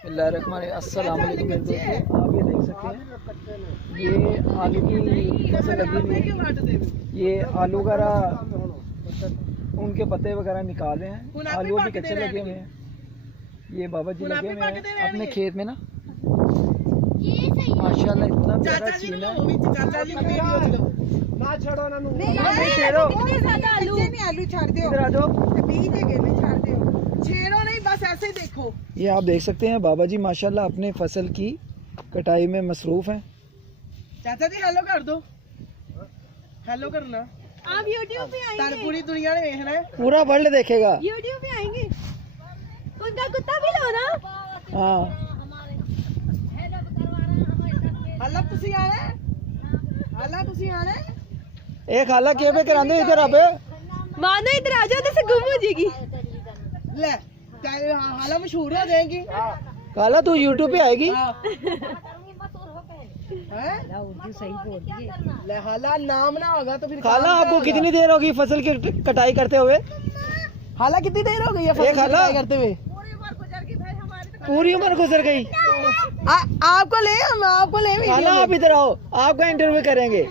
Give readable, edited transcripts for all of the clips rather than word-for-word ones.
अस्सलाम वालेकुम मेरे दोस्तों, आप ये देख सकते हैं ये आलू की फसल लगी हुई है। ये आलू वगैरह उनके पत्ते वगैरह निकाले हैं, आलू भी कच्चे लगे हुए हैं। ये बाबा जी लगे हुए हैं अपने खेत में ना, माशाल्लाह इतना प्यारा सीन है। ये आप देख सकते हैं बाबा जी माशाल्लाह अपने फसल की कटाई में मसरूफ हैं। चाचा जी हेलो कर दो, हेलो करना। आप YouTube पे आएंगे, पूरी दुनिया ने देखना है, पूरा वर्ल्ड देखेगा। YouTube पे आएंगे। उनका कुत्ता भी लो ना। हाँ हल्ला तुसी आ रहे, हल्ला तुसी आ रहे। एक खाला के पे करांदे इधर आबे मानो इधर आ जाओ तो गुम हो जाएगी। ले हाला मशहूर हो जाएगी। खाला तू YouTube पे आएगी। ले हाला नाम ना होगा तो फिर खाला आपको कितनी देर होगी फसल की कटाई करते हुए? हाला कितनी देर हो गई है फसल की कटाई करते हुए? पूरी उम्र गुजर गई। आपको ले, हम आपको ले। खाला आप इधर आओ, आपका इंटरव्यू करेंगे।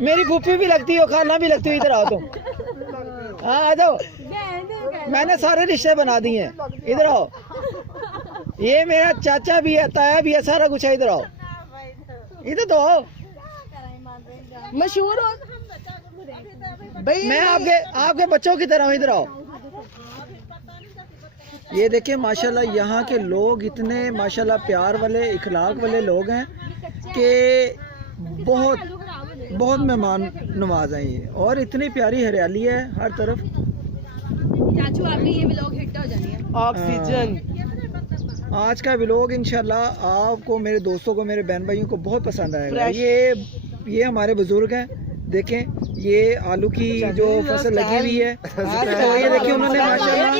मेरी फूफी भी लगती हो, खाला भी लगती हो, इधर आओ तुम। हाँ आ जाओ, मैंने सारे रिश्ते बना दिए हैं, इधर आओ। ये मेरा चाचा भी है, ताया भी है, सारा कुछ है। इधर आओ, इधर तो आओ। मशहूर हो मैं आपके बच्चों की तरह हूँ, इधर आओ। ये देखिए माशाल्लाह यहाँ के लोग इतने माशाल्लाह प्यार वाले इखलाक वाले लोग हैं कि बहुत मेहमान नवाज हैं ये, और इतनी प्यारी हरियाली है हर तरफ। चाचू आपने ये व्लॉग हिट हो जानी है। ऑक्सीजन। आज का व्लॉग इंशाल्लाह आपको, मेरे दोस्तों को, मेरे बहन भाइयों को बहुत पसंद आएगा। ये हमारे बुजुर्ग हैं, देखें ये आलू की जो फसल लगी हुई है, तो ये देखिए उन्होंने माशाल्लाह,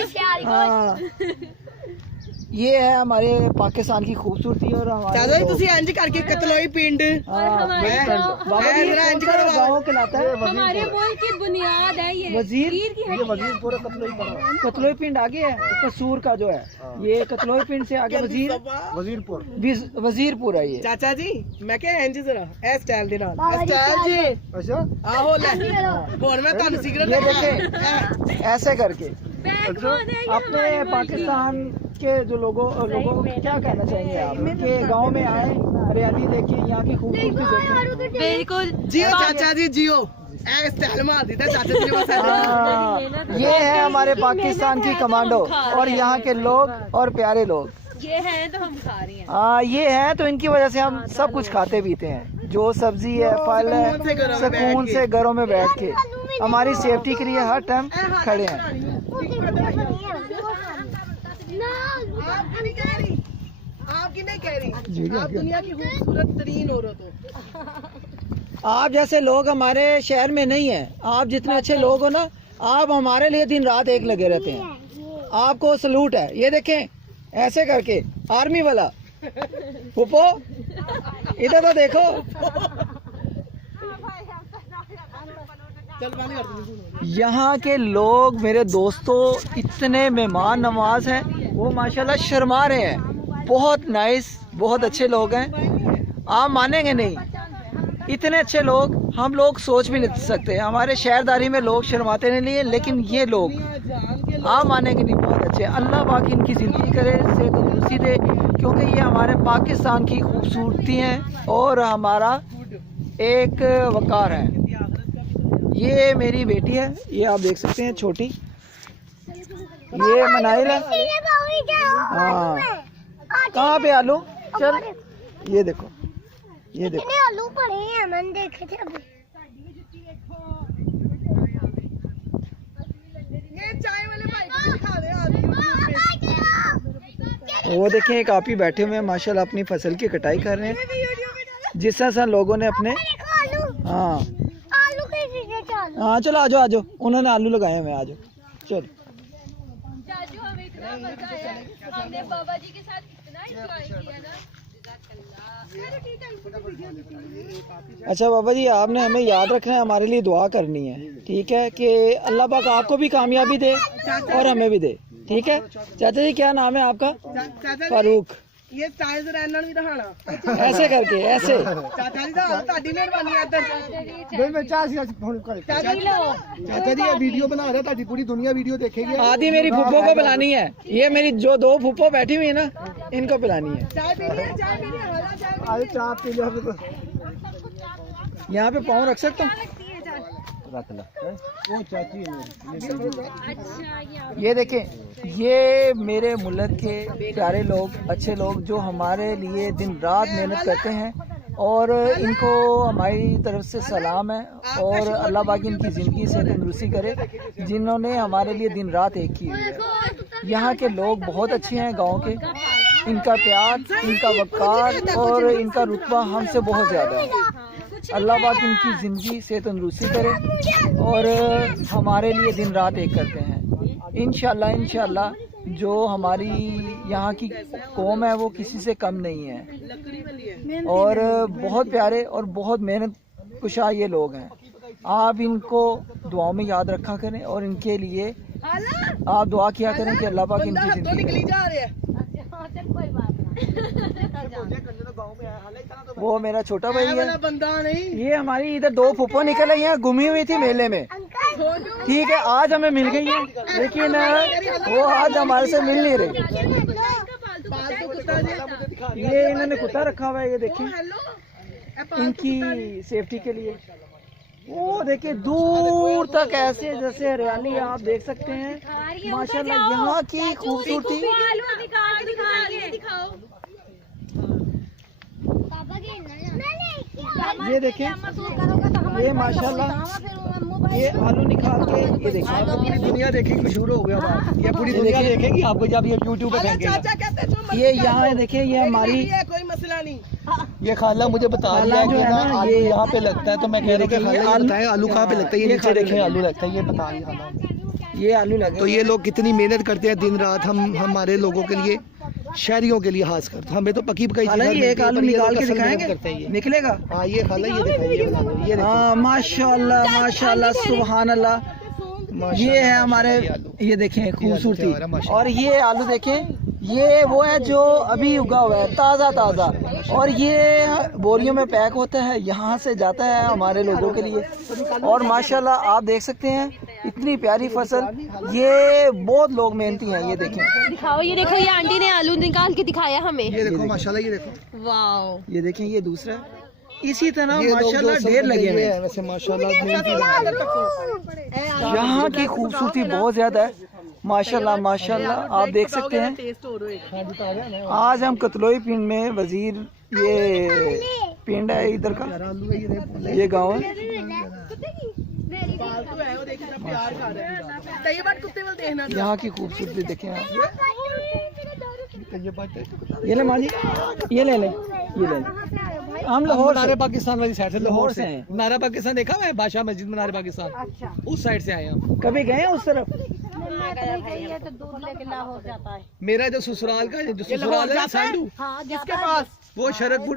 हाँ ये है हमारे पाकिस्तान की खूबसूरती। और चाचा जी तुसी इंज करके कतलोई पिंड गाँव कहलाता है, हमारे मुल्क की बुनियाद है ये वजीरपुर कतलोई पिंड आगे है, कसूर का जो है ये कतलोई पिंड से आगे वजीरपुर है ये। चाचा जी मैं क्या इंज जरा ए स्टाइल दे नाल स्टाइल जी। अच्छा आहो ले और मैं ਤੁਹਾਨੂੰ सिगरेट ये देखें ऐसे करके अपने पाकिस्तान के जो लोगों को क्या कहना चाहेंगे आप कि गांव में आए, हरियाली देखें, यहाँ की खूबसूरती देखें। बिल्कुल जियो चाचा जी जियो। स्टाइल मार दी था चाचा जी बस। ये है हमारे पाकिस्तान की कमांडो और यहाँ के लोग और प्यारे लोग। ये है तो हम खा रहे हैं। हाँ ये है तो इनकी वजह से हम सब कुछ खाते पीते हैं, जो सब्जी है, फल है, सुकून से घरों में बैठ के हमारी सेफ्टी के लिए हर टाइम खड़े हैं। आपकी नहीं कह रही, आप दुनिया की खूबसूरत तरीन औरत हो। आप जैसे लोग हमारे शहर में नहीं है। आप जितने अच्छे लोग हो ना, आप हमारे लिए दिन रात एक लगे रहते हैं। आपको सलूट है। ये देखें ऐसे करके आर्मी वाला फूफो इधर तो देखो। यहाँ के लोग मेरे दोस्तों इतने मेहमान नवाज हैं, वो माशाल्लाह शर्मा रहे हैं। बहुत नाइस, बहुत अच्छे लोग हैं, आप मानेंगे नहीं, इतने अच्छे लोग हम लोग सोच भी नहीं सकते। हमारे शहरदारी में लोग शर्माते नहीं, लेकिन ये लोग आप मानेंगे नहीं, बहुत अच्छे। अल्लाह पाक इनकी ज़िंदगी करे, सेहत तंदुरुस्ती दे, क्योंकि ये हमारे पाकिस्तान की खूबसूरती हैं और हमारा एक वकार है। ये मेरी बेटी है, ये आप देख सकते हैं छोटी, ये मनाइल है। हाँ कहाँ पे आलू? चल ये देखो, ये देखो आलू पड़े हैं, मैंने देखे थे अभी। ये चाय वाले भाई को दिखा दे आज। वो देखें एक आप ही बैठे हुए हैं माशाल्लाह, अपनी फसल की कटाई कर रहे हैं। जिस तरह लोगों ने अपने हाँ हाँ चलो आ जाओ, उन्होंने आलू लगाए हुए, आ जाओ चलो। चाचू हमें इतना मजा आया, हमने बाबा जी के साथ इतना एंजॉय किया ना। अच्छा बाबा जी आपने हमें याद रखना है, हमारे लिए दुआ करनी है, ठीक है? कि अल्लाह पाक आपको भी कामयाबी दे और हमें भी दे। ठीक है चाचा जी, क्या नाम है आपका? ਚਾਚਾ ਜੀ फारूक। ਇਹ ਸਟਾਈਲ ਜ਼ਰਾ ਇਹਨਾਂ ਨੂੰ ਵੀ ਦਿਖਾਣਾ ऐसे करके ऐसे। ਚਾਚਾ ਜੀ ਦਾ ਤੁਹਾਡੀ ਮਿਹਰਬਾਨੀ ਇੱਧਰ ਚਾਚਾ ਜੀ ਇਹ ਵੀਡੀਓ ਬਣਾ ਰਿਹਾ, ਤੁਹਾਡੀ ਪੂਰੀ ਦੁਨੀਆ ਵੀਡੀਓ ਦੇਖੇਗੀ। आधी मेरी फूफो को पिलानी है, ये मेरी जो 2 फूफो बैठी हुई है ना, इनको पिलानी है। ਚਾਹ ਪੀਣੀ ਹੈ ਚਾਹ पीनी है अरे चाय पी लो। यहाँ पे पाँव रख सकता हूँ? रख लो। वो चाची है ये देखें, ये मेरे मुल्क के प्यारे लोग, अच्छे लोग जो हमारे लिए दिन रात मेहनत करते हैं, और इनको हमारी तरफ से सलाम है। और अल्लाह पाक इनकी ज़िंदगी से तंदुरुस्ती करे, जिन्होंने हमारे लिए दिन रात एक की हुई है। यहाँ के लोग बहुत अच्छे हैं गांव के, इनका प्यार, इनका वक़ार और इनका रुतबा हमसे बहुत ज़्यादा है। अल्लाह पाक इनकी ज़िंदगी से तंदुरुस्ती करे और हमारे लिए दिन रात एक करते हैं। इंशाल्लाह जो हमारी यहाँ की कौम है वो किसी से कम नहीं है, और बहुत प्यारे और बहुत मेहनत कुशा ये लोग हैं। आप इनको दुआओं में याद रखा करें और इनके लिए आप दुआ किया करें कि अल्लाह पाक इनकी ज़िंदगी निकली जा रहे हैं। वो मेरा छोटा भाई है। बंदा नहीं, ये हमारी इधर 2 फूफो निकल आई हैं, घूमी हुई थी मेले में। ठीक है, आज हमें मिल गई है, लेकिन वो आज हमारे से मिल नहीं रही। ये इन्होंने कुत्ता रखा हुआ है, ये देखिए इनकी सेफ्टी के लिए। वो देखिए दूर तक ऐसे जैसे हरियाली आप देख सकते हैं। माशाल्लाह यहाँ की खूबसूरती। ये देखें, ये माशाल्लाह ये आलू निकाल के, ये देखिए पूरी दुनिया देखेगी, मशहूर हो गया बात। ये पूरी दुनिया देखेगी आपको जब ये यूट्यूब पे फेंकेगा। चाचा कहते जो ये यहाँ देखें, ये हमारी कोई मसला नहीं। ये खाला मुझे बता रही है कि ना आलू यहाँ पे लगता है, तो मैं कह रहा हूँ कि खाला ये बताएं आलू कहाँ पे लगता है। ये नीचे देखें आलू लगता है, ये बता रही है खाला। ये आलू लगे। तो ये लोग कितनी मेहनत करते हैं दिन रात, हम हमारे लोगों के लिए, शहरियों के लिए खास कर। हमें तो पकी पकाई खाला ये एक आलू निकाल के दिखाएंगे, निकलेगा। हाँ ये खाला ये दिखाइए, ये हाँ माशाल्लाह माशाल्लाह सुभान अल्लाह। ये है हमारे, ये देखें खूबसूरती। और ये आलू देखें, ये वो है जो अभी उगा हुआ है, ताज़ा ताज़ा, और ये बोरियों में पैक होता है, यहाँ से जाता है हमारे लोगों के लिए। और माशाल्लाह आप देख सकते हैं इतनी प्यारी फसल। ये बहुत लोग मेहनती हैं। ये देखें, दिखाओ, ये देखो, ये आंटी ने आलू निकाल के दिखाया हमें। ये देखो माशाल्लाह, ये देखो वाओ। ये देखें, ये दूसरा। इसी तरह ये लोग माशाल्लाह जो ढेर सब लगे हुए ये हैं। है, वैसे माशाल्लाह यहाँ की खूबसूरती बहुत ज़्यादा है। माशाल्लाह माशाल्लाह आप देख सकते हैं। आज हम कतलोई पिंड में, वजीर ये पिंड है इधर का, ये गांव है। यहाँ की खूबसूरती देखें आप। ये ले माजी, ये ले ले, ये ले ले। हम लाहौर नारे पाकिस्तान वाली साइड से, लाहौर से हैं। नारा पाकिस्तान देखा हुआ है, बादशाह मस्जिद में नारे पाकिस्तान, उस साइड से आए हम। कभी गए हैं उस तरफ? तो दूध लेके लाहौर जाता है। मेरा जो ससुराल का, जो ससुराल है संधू, हाँ, जिसके पास वो शरदपुर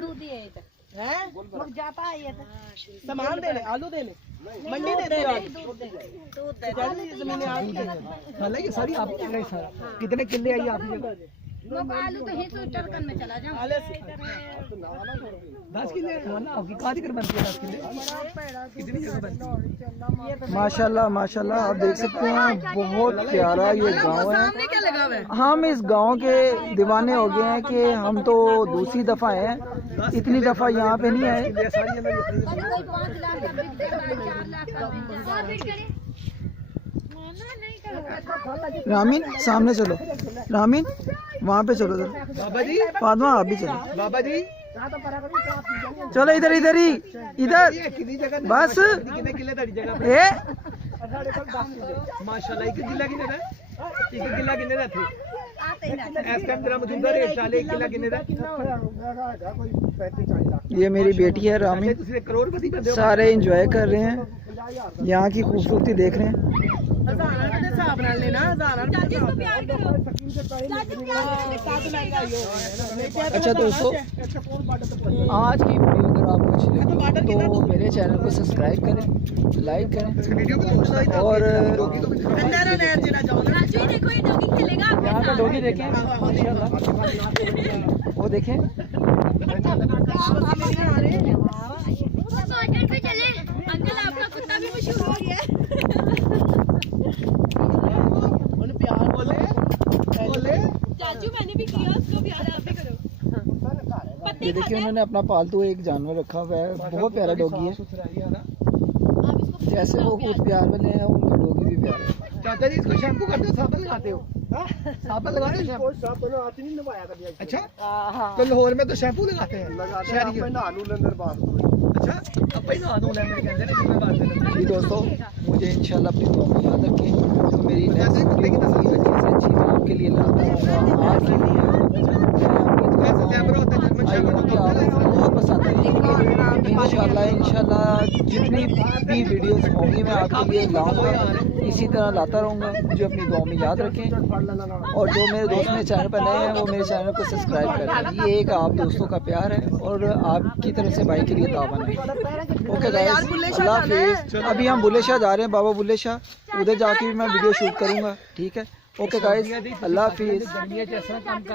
जाता है ये सामान देने, आलू देने, मंडी देते हैं। खाला ये सारी आपकी जगह, सारा कितने किले आई आपकी जगह? आलू तो ही तो टरकन में चला जाओ। 10 किले खाला आपकी कहाँ दिक्कत बनती है? 10 किले कितनी जगह बनती है? माशाल्लाह माशाल्लाह आप देख सकते हैं बहुत प्यारा ये गांव है। क्या लगा हुआ है? हम इस गांव के दीवाने हो गए हैं कि हम तो दूसरी दफ़ा हैं, इतनी दफ़ा यहाँ पे नहीं आए। रामीन सामने चलो, रामीन वहाँ पे चलो, बाबा जी, फातिमा आप भी चलो, बाबा जी चलो इधर इधर ही इधर कितनी जगह बस। कितने किले ताड़ी जगह ए माशाल्लाह एक किला कितने दा? एक किला कितने दा थे? इस टाइम जरा मौजूदा रेट चाले एक किला कितने दा? ये मेरी बेटी है रामीन, दूसरे करोड़पति बंदे हो। सारे एंजॉय कर रहे हैं, यहाँ की खूबसूरती देख रहे हैं। हजारां के हिसाब नाल लेना हजारां चाची इसको प्यार करो अच्छा दोस्तों, आज की वीडियो अगर आपको अच्छी लगी तो मेरे चैनल को सब्सक्राइब करें, लाइक करें और अंदर नहर जिना जाओ ना राजू ये देखो, ये डॉगी खेलेगा आपके यहाँ का साथ। डॉगी देखें, वो देखें। गार्डन पे चले। अंकल आपका कुत्ता भी मशहूर हो गया है। उन प्यार बोले चाचू मैंने भी किया, उसको प्यार आप भी करो। ये देखिए उन्होंने अपना पालतू एक जानवर रखा हुआ है, बहुत प्यारा डॉगी है। जैसे वो खुद प्यार वाले हैं उनका डॉगी भी प्यारा है। चाचा जी इसको शैम्पू करते हो, साबुन लगाते हो? साबुन लगाते हो शैम्पू? अच्छा, तो लाहौर में तो शैम्पू लगाते हैं शहरी के। अच्छा, अब भाई नहा धो लेने कहते हैं ना बात है। जी दोस्तों, मुझे इंशाल्लाह अपनी दुआ में याद रखें। तो मेरी नेक्स्ट वीडियो अच्छी से अच्छी मैं आपके लिए लाता रहूँगा। आज के लिए ऐसा कैमरा होता है जर्मन आई शैम्पू होप कि आपको बहुत पसंद आई। इंशाल्लाह जितनी भी वीडियोस होंगी मैं आपके लिए लाऊंगा, इसी तरह लाता रहूँगा। मुझे अपनी दुआ में याद रखें और जो मेरे दोस्त मेरे चैनल पर नए हैं वो मेरे चैनल को सब्सक्राइब करें। ये एक आप दोस्तों का प्यार है और आपकी तरफ से भाई के लिए तावन है। ओके गाइस, अल्लाह हाफिज़। अभी हम बुल्ले शाह जा रहे हैं, बाबा बुल्ले शाह, उधर जाके भी मैं वीडियो शूट करूँगा। ठीक है, ओके गाइस, अल्लाह हाफिज़।